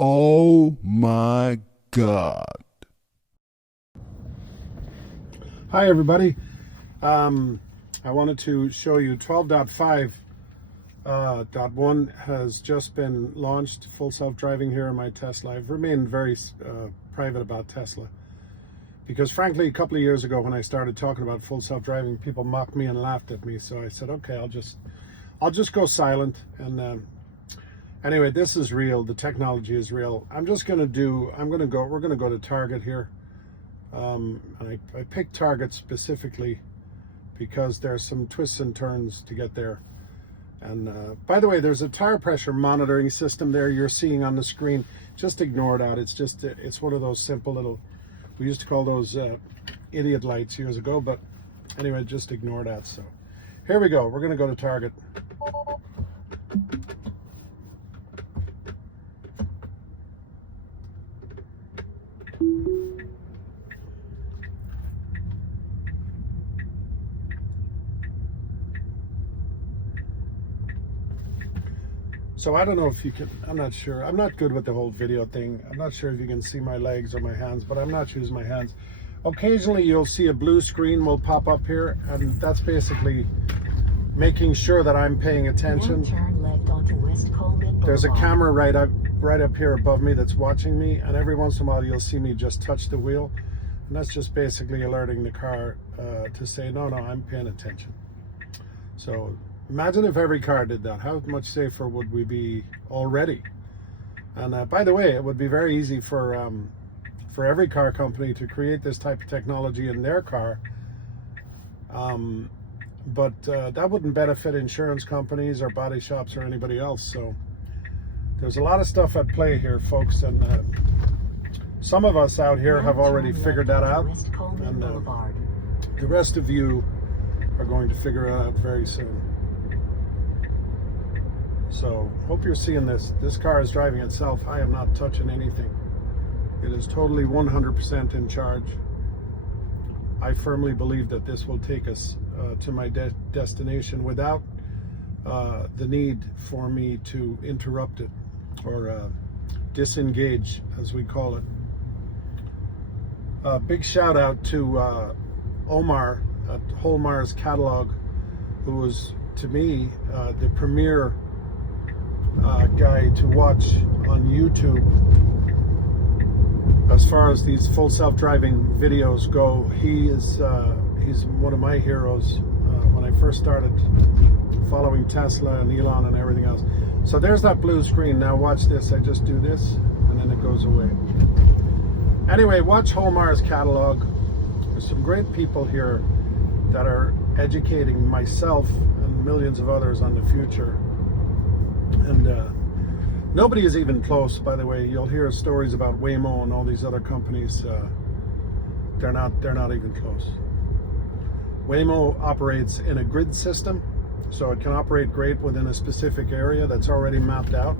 Oh my God. Hi everybody. I wanted to show you 12.5.1 has just been launched, full self-driving here in my Tesla. I've remained very private about Tesla because frankly a couple of years ago when I started talking about full self-driving, people mocked me and laughed at me, so I said okay, I'll just go silent. And anyway, this is real. The technology is real. we're gonna go to Target here. And I picked Target specifically because there's some twists and turns to get there. And by the way, there's a tire pressure monitoring system there you're seeing on the screen. Just ignore that. It's one of those simple little, we used to call those idiot lights years ago, but anyway, just ignore that. So here we go. We're gonna go to Target. So I don't know if you can, I'm not sure. I'm not good with the whole video thing. I'm not sure if you can see my legs or my hands, but I'm not using my hands. Occasionally you'll see a blue screen will pop up here, and that's basically making sure that I'm paying attention. Turn left onto West Coleman Boulevard. There's a camera right up here above me that's watching me, and every once in a while you'll see me just touch the wheel, and that's just basically alerting the car to say, no, I'm paying attention. So imagine if every car did that. How much safer would we be already? And by the way, it would be very easy for every car company to create this type of technology in their car. But that wouldn't benefit insurance companies or body shops or anybody else. So there's a lot of stuff at play here, folks. And some of us out here have already figured that out. And the rest of you are going to figure it out very soon. So hope you're seeing this. This car is driving itself. I am not touching anything. It is totally 100% in charge. I firmly believe that this will take us to my destination without the need for me to interrupt it or disengage, as we call it. Big shout out to Omar at Omar's Catalog, who was, to me, the premier guy to watch on YouTube as far as these full self-driving videos go. He's one of my heroes when I first started following Tesla and Elon and everything else. So there's that blue screen. Now watch this. I just do this and then it goes away. Anyway, watch Omar's Catalog. There's some great people here that are educating myself and millions of others on the future. And nobody is even close, by the way. You'll hear stories about Waymo and all these other companies. They're not even close. Waymo operates in a grid system, so it can operate great within a specific area that's already mapped out.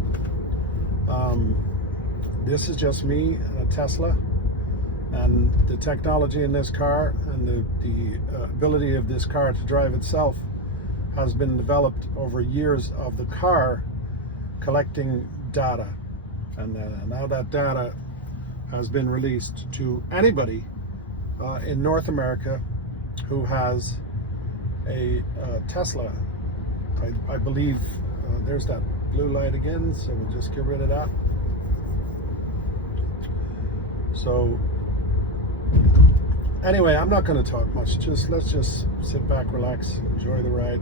This is just me and a Tesla, and the technology in this car and the ability of this car to drive itself has been developed over years of the car collecting data, and now that data has been released to anybody in North America who has a Tesla. I believe there's that blue light again, so we'll just get rid of that. So anyway, I'm not going to talk much. Let's just sit back, relax, enjoy the ride.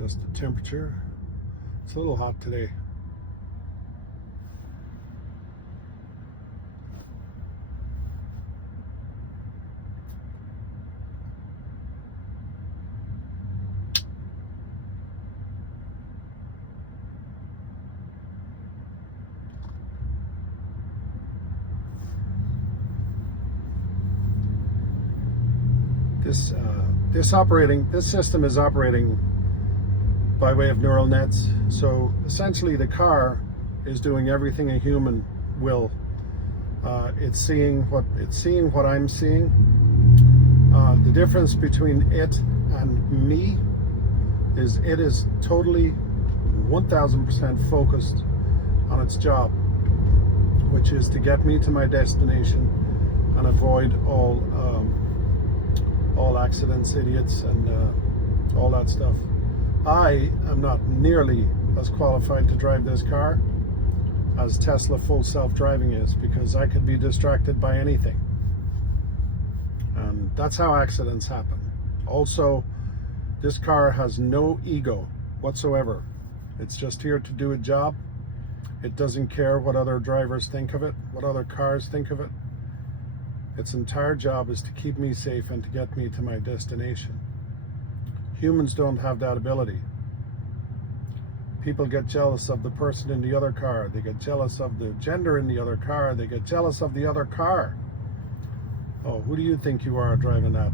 Just the temperature. It's a little hot today. This system is operating by way of neural nets. So essentially the car is doing everything a human will. It's seeing what I'm seeing. The difference between it and me is it is totally 1000% focused on its job, which is to get me to my destination and avoid all accidents, idiots, and all that stuff. I am not nearly as qualified to drive this car as Tesla full self-driving is, because I could be distracted by anything. And that's how accidents happen. Also, this car has no ego whatsoever. It's just here to do a job. It doesn't care what other drivers think of it, what other cars think of it. Its entire job is to keep me safe and to get me to my destination. Humans don't have that ability. People get jealous of the person in the other car. They get jealous of the gender in the other car. They get jealous of the other car. Oh, who do you think you are driving that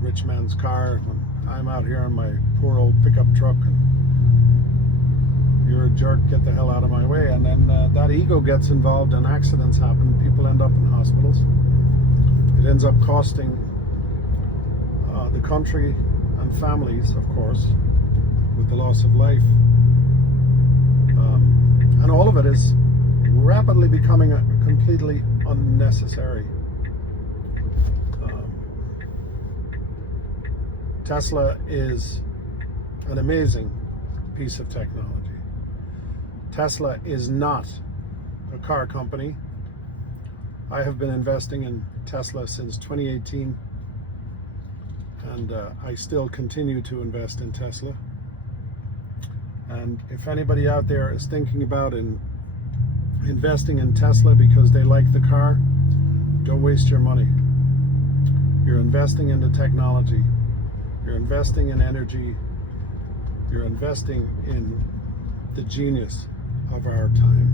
rich man's car when I'm out here in my poor old pickup truck, and you're a jerk, get the hell out of my way. And then that ego gets involved and accidents happen. People end up in hospitals. It ends up costing the country and families, of course, with the loss of life. And all of it is rapidly becoming completely unnecessary. Tesla is an amazing piece of technology. Tesla is not a car company. I have been investing in Tesla since 2018, and I still continue to invest in Tesla. And if anybody out there is thinking about investing in Tesla because they like the car, don't waste your money. You're investing in the technology. You're investing in energy. You're investing in the genius of our time.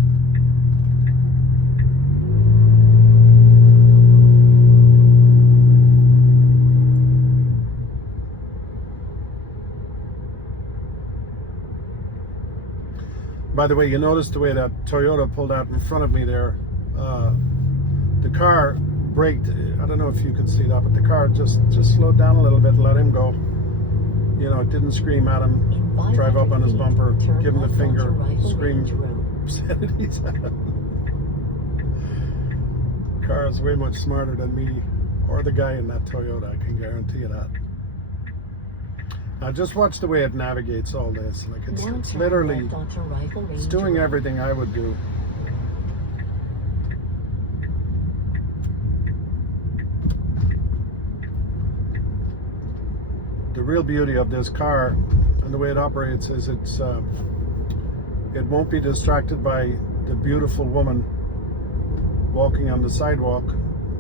By the way, you noticed the way that Toyota pulled out in front of me there. The car braked. I don't know if you could see that, but the car just slowed down a little bit and let him go. You know, it didn't scream at him, drive up on his bumper, give him the finger, scream obscenities at him. The car is way much smarter than me or the guy in that Toyota, I can guarantee you that. Now just watch the way it navigates all this. Like it's literally, it's doing everything I would do. The real beauty of this car and the way it operates is it won't be distracted by the beautiful woman walking on the sidewalk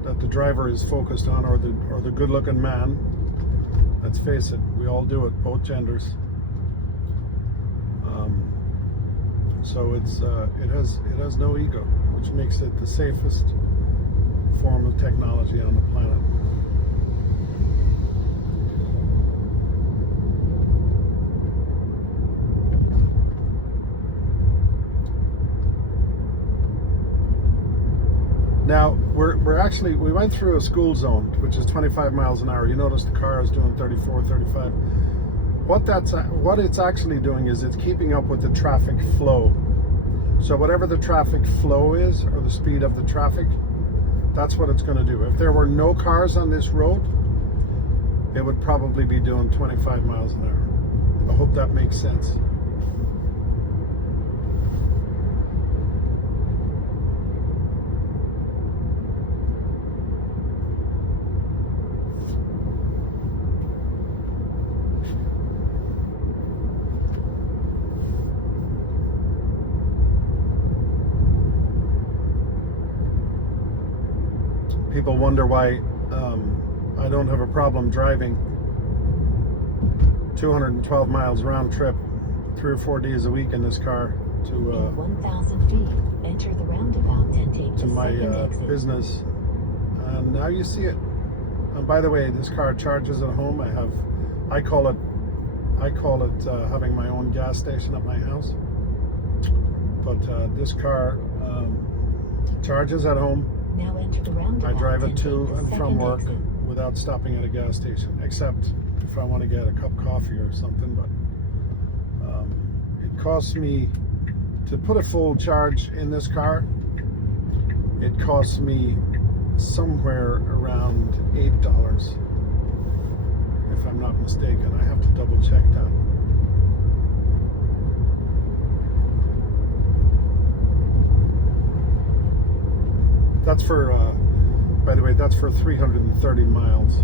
that the driver is focused on, or the good-looking man. Let's face it, we all do it, both genders. So it has no ego, which makes it the safest form of technology on the planet. Now, we went through a school zone, which is 25 miles an hour. You notice the car is doing 34, 35. What it's actually doing is it's keeping up with the traffic flow. So whatever the traffic flow is, or the speed of the traffic, that's what it's going to do. If there were no cars on this road, it would probably be doing 25 miles an hour. I hope that makes sense. People wonder why I don't have a problem driving 212 miles round trip 3 or 4 days a week in this car to 1,000 feet, enter the roundabout and take to the my second exit. business. And now you see it. And by the way, this car charges at home. I call it having my own gas station at my house. But this car charges at home. Now enter the roundabout. I drive it and to take the and from second work exit. without stopping at a gas station, except if I want to get a cup of coffee or something. But it costs me to put a full charge in this car. It costs me somewhere around $8, if I'm not mistaken. I have to double check that. That's for, by the way, that's for 330 miles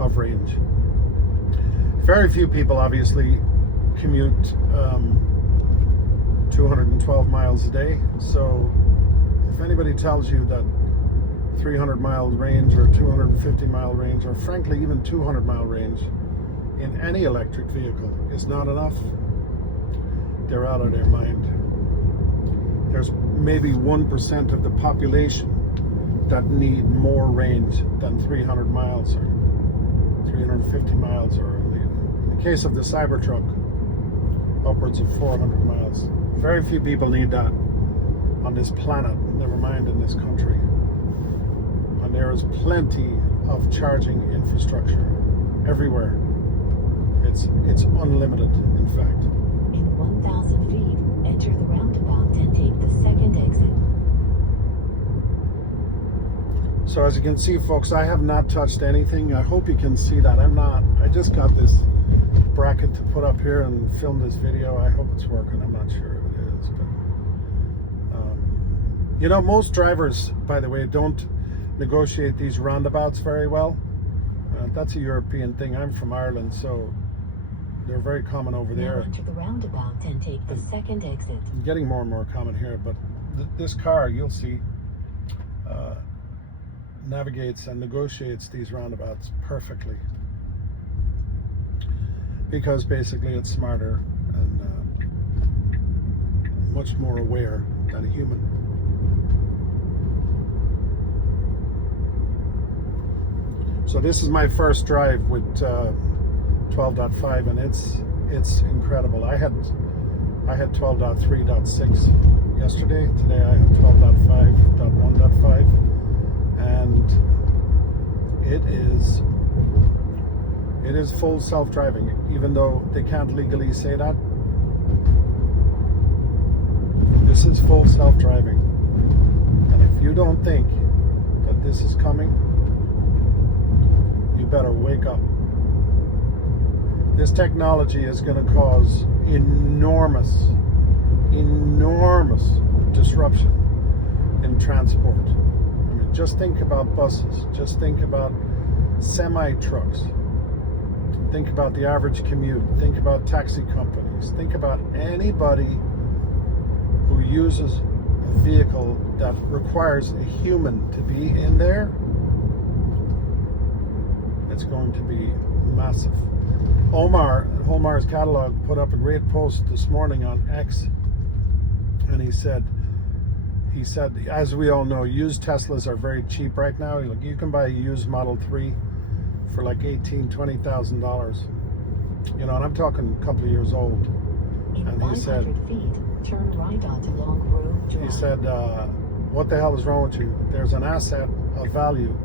of range. Very few people obviously commute 212 miles a day. So if anybody tells you that 300 mile range or 250 mile range, or frankly even 200 mile range in any electric vehicle is not enough, they're out of their mind. There's maybe 1% of the population that need more range than 300 miles or 350 miles, or in the case of the Cybertruck, upwards of 400 miles. Very few people need that on this planet, never mind in this country. And there is plenty of charging infrastructure everywhere. It's unlimited, in fact. In 1,000 feet, enter the roundabout and take the second exit. So as you can see, folks, I have not touched anything. I hope you can see that. I just got this bracket to put up here and film this video. I hope it's working. I'm not sure if it is. But, you know, most drivers, by the way, don't negotiate these roundabouts very well. That's a European thing. I'm from Ireland, so they're very common over Now there. enter the roundabout and take the second exit. Getting more and more common here, but this car, you'll see, navigates and negotiates these roundabouts perfectly, because basically it's smarter and much more aware than a human. So this is my first drive with 12.5, and it's incredible. I had 12.3.6 yesterday. Today I have 12.5.1.5, and it is full self-driving, even though they can't legally say that. This is full self-driving, and if you don't think that this is coming, you better wake up. This technology is going to cause enormous disruption in transport. I mean, just think about buses, just think about semi-trucks, think about the average commute, think about taxi companies, think about anybody who uses a vehicle that requires a human to be in there. It's going to be massive. Omar's catalog put up a great post this morning on X, and he said, as we all know, used Teslas are very cheap right now. You can buy a used Model 3 for like $18,000-$20,000. You know, and I'm talking a couple of years old. In And he 500 said, feet, turn right onto Long Grove Drive. he said, what the hell is wrong with you? There's an asset of value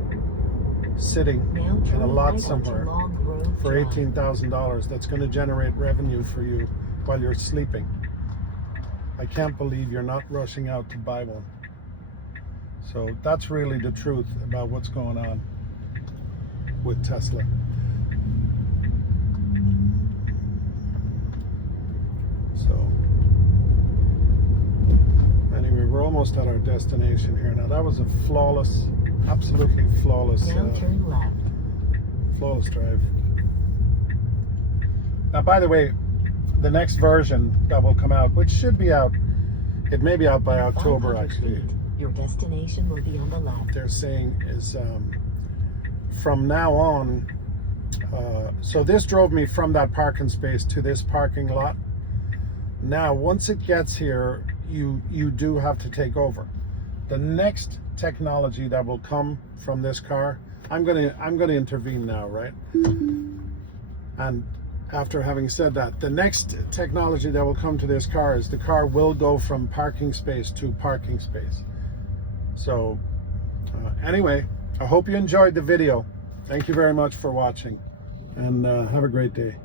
sitting Now in turn a lot right somewhere onto Long Grove for Drive. $18,000 that's going to generate revenue for you while you're sleeping. I can't believe you're not rushing out to buy one. So that's really the truth about what's going on with Tesla. So anyway, we're almost at our destination here. Now that was a flawless, absolutely flawless Now turn left. flawless drive. Now, by the way, the next version that will come out, which should be out, it may be out by In October 500 actually, feet, your destination will be on the left. they're saying is from now on, so this drove me from that parking space to this parking lot. Now, once it gets here, you do have to take over. The next technology that will come from this car, I'm gonna intervene now, right? And after having said that, the next technology that will come to this car is the car will go from parking space to parking space. So anyway, I hope you enjoyed the video. Thank you very much for watching, and have a great day.